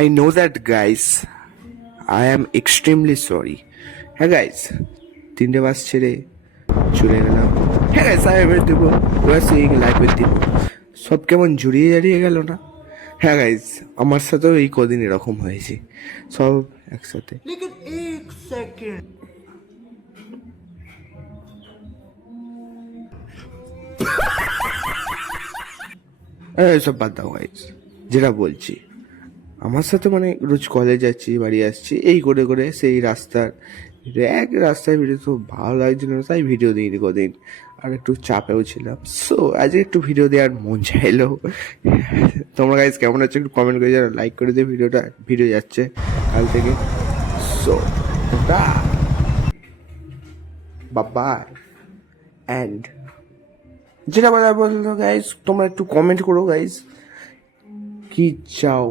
I know that, guys. I am extremely sorry. হ্যাঁ guys, 3টে বাস ছেড়ে চলে গেলাম। হ্যাঁ গাইস, আই এম দেবো, ওয়ার সিইং লাইভ উইথ দিব। সব কেমন জড়িয়ে জড়িয়ে গেল না? হ্যাঁ গাইস, আমার সাথেও এই কদিন এরকম হয়েছে, সব একসাথে। लेकिन एक सेकंड সব বাদ দাও গাইস, যেটা বলছি, আমার সাথে মানে রোজ কলেজ যাচ্ছি, বাড়ি আসছি, এই করে করে সেই রাস্তার রাস্তায় ভিডিও তো ভালো লাগছিল না, তাই ভিডিও দিইনি কদিন। আর একটু চাপেও ছিলাম, সো আজকে একটু ভিডিও দেওয়ার মন চাইলো। তোমরা গাইজ কেমন আছো একটু কমেন্ট করে যারা, লাইক করে দিয়ে ভিডিও যাচ্ছে কাল থেকে। সো বাবা অ্যান্ড যেটা বলার বললো গাইজ, তোমরা একটু কমেন্ট করো গাইজ, কি চাও।